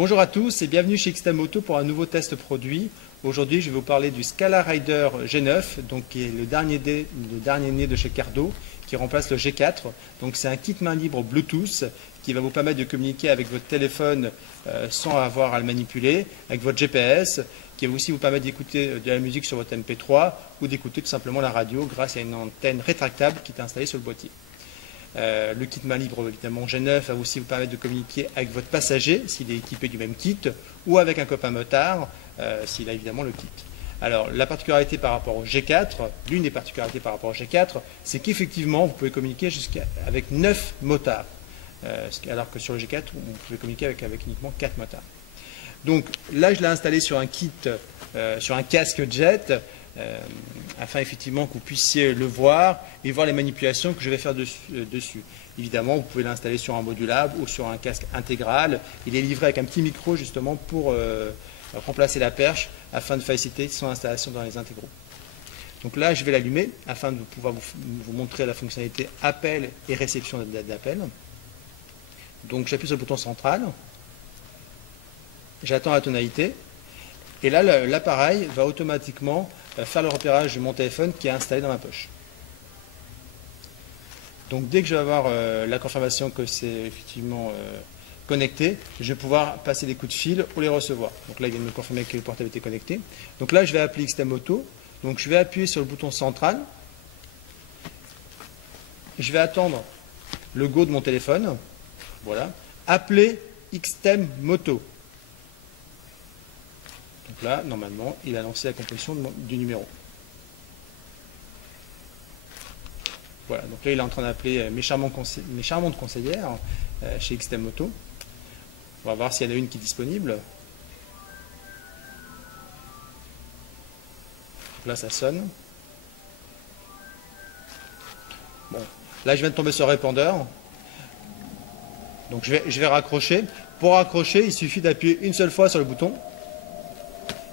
Bonjour à tous et bienvenue chez XTAMoto pour un nouveau test produit. Aujourd'hui, je vais vous parler du Scala Rider G9, donc qui est le dernier né de chez Cardo, qui remplace le G4. Donc c'est un kit main libre Bluetooth qui va vous permettre de communiquer avec votre téléphone sans avoir à le manipuler, avec votre GPS, qui va aussi vous permettre d'écouter de la musique sur votre MP3 ou d'écouter tout simplement la radio grâce à une antenne rétractable qui est installée sur le boîtier. Le kit main libre évidemment G9 va aussi vous permettre de communiquer avec votre passager s'il est équipé du même kit ou avec un copain motard s'il a évidemment le kit. Alors la particularité par rapport au G4, l'une des particularités par rapport au G4, c'est qu'effectivement vous pouvez communiquer avec 9 motards, alors que sur le G4 vous pouvez communiquer avec uniquement 4 motards. Donc là je l'ai installé sur un kit, sur un casque jet, afin effectivement que vous puissiez le voir et voir les manipulations que je vais faire dessus. Évidemment, vous pouvez l'installer sur un modulable ou sur un casque intégral. Il est livré avec un petit micro justement pour remplacer la perche afin de faciliter son installation dans les intégraux. Donc là, je vais l'allumer afin de pouvoir vous montrer la fonctionnalité appel et réception d'appel. Donc j'appuie sur le bouton central, j'attends la tonalité et là l'appareil va automatiquement faire le repérage de mon téléphone qui est installé dans ma poche. Donc dès que je vais avoir la confirmation que c'est effectivement connecté, je vais pouvoir passer des coups de fil ou les recevoir. Donc là il vient de me confirmer que le portable était connecté. Donc là je vais appeler XTAMoto. Donc je vais appuyer sur le bouton central. Je vais attendre le go de mon téléphone. Voilà. Appeler XTAMoto. Donc là, normalement, il a lancé la composition du numéro. Voilà, donc là, il est en train d'appeler mes charmantes conseillères chez XTAMoto. On va voir s'il y en a une qui est disponible. Donc là, ça sonne. Bon, là, je viens de tomber sur le répondeur. Donc je vais raccrocher. Pour raccrocher, il suffit d'appuyer une seule fois sur le bouton.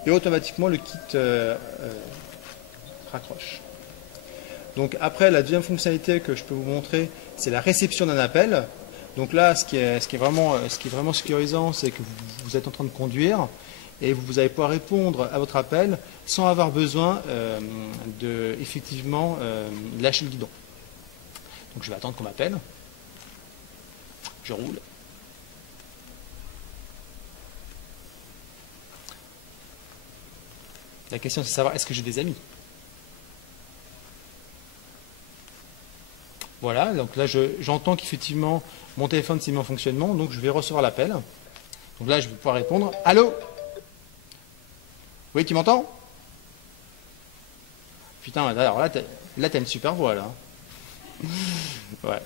Et automatiquement le kit raccroche. Donc après, la deuxième fonctionnalité que je peux vous montrer, c'est la réception d'un appel. Donc là, ce qui est vraiment sécurisant, c'est que vous êtes en train de conduire et vous allez pouvoir répondre à votre appel sans avoir besoin de effectivement lâcher le guidon. Donc je vais attendre qu'on m'appelle. Je roule. La question c'est de savoir est-ce que j'ai des amis. Voilà, donc là j'entends qu'effectivement mon téléphone s'est mis en fonctionnement, donc je vais recevoir l'appel. Donc là je vais pouvoir répondre. Allô? Oui, tu m'entends? Putain, alors là t'as une super voix là. Ouais.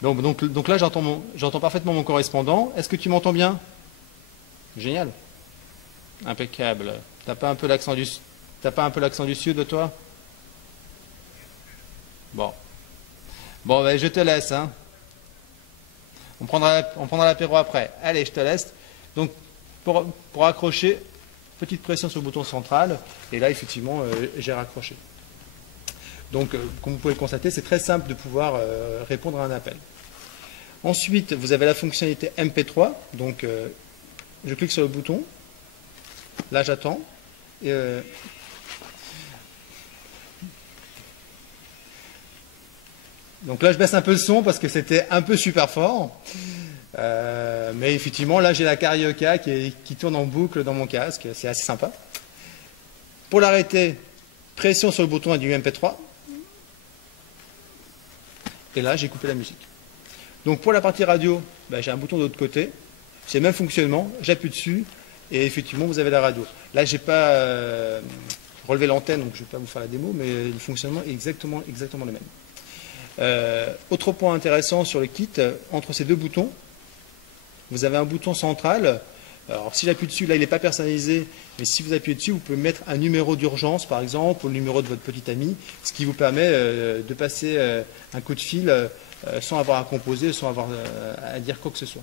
Donc là j'entends parfaitement mon correspondant. Est-ce que tu m'entends bien? Génial. Impeccable. T'as pas un peu l'accent du sud, toi? Bon. Bon, ben, je te laisse. Hein. On prendra l'apéro après. Allez, je te laisse. Donc, pour accrocher, petite pression sur le bouton central. Et là, effectivement, j'ai raccroché. Donc, comme vous pouvez le constater, c'est très simple de pouvoir répondre à un appel. Ensuite, vous avez la fonctionnalité MP3. Donc, je clique sur le bouton. Là, j'attends. Donc là, je baisse un peu le son parce que c'était un peu super fort. Mais effectivement, là, j'ai la Carioca qui tourne en boucle dans mon casque. C'est assez sympa. Pour l'arrêter, pression sur le bouton du MP3. Et là, j'ai coupé la musique. Donc pour la partie radio, ben, j'ai un bouton de l'autre côté. C'est le même fonctionnement. J'appuie dessus. Et effectivement, vous avez la radio. Là, je n'ai pas relevé l'antenne, donc je ne vais pas vous faire la démo, mais le fonctionnement est exactement le même. Autre point intéressant sur le kit, entre ces deux boutons, vous avez un bouton central. Alors, si j'appuie dessus, là, il n'est pas personnalisé, mais si vous appuyez dessus, vous pouvez mettre un numéro d'urgence, par exemple, ou le numéro de votre petit ami, ce qui vous permet de passer un coup de fil sans avoir à composer, sans avoir à dire quoi que ce soit.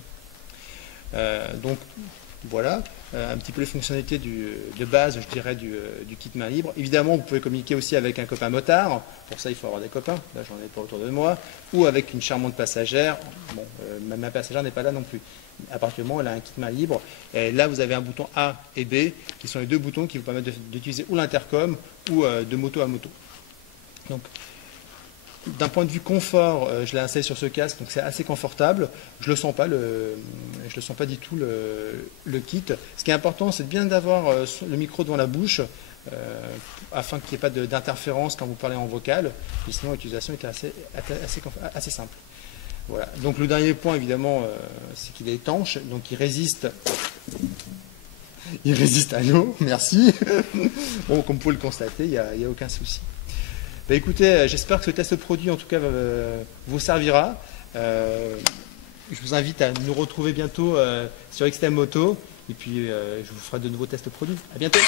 Donc, Voilà, un petit peu les fonctionnalités de base, je dirais, du kit main libre. Évidemment, vous pouvez communiquer aussi avec un copain motard. Pour ça, il faut avoir des copains. Là, j'en ai pas autour de moi. Ou avec une charmante passagère. Bon, ma passagère n'est pas là non plus. À partir du moment où elle a un kit main libre, et là, vous avez un bouton A et B, qui sont les deux boutons qui vous permettent d'utiliser ou l'intercom ou de moto à moto. Donc, d'un point de vue confort, je l'ai installé sur ce casque, donc c'est assez confortable. Je le sens pas, je le sens pas du tout le kit. Ce qui est important, c'est bien d'avoir le micro devant la bouche, afin qu'il n'y ait pas d'interférence quand vous parlez en vocal. Et sinon, l'utilisation était assez simple. Voilà. Donc le dernier point, évidemment, c'est qu'il est étanche, donc il résiste. Il résiste à l'eau. Merci. Bon, comme vous pouvez le constater, il n'y a aucun souci. Bah, écoutez, j'espère que ce test produit, en tout cas, vous servira. Je vous invite à nous retrouver bientôt sur XTM Moto. Et puis, je vous ferai de nouveaux tests produits. À bientôt.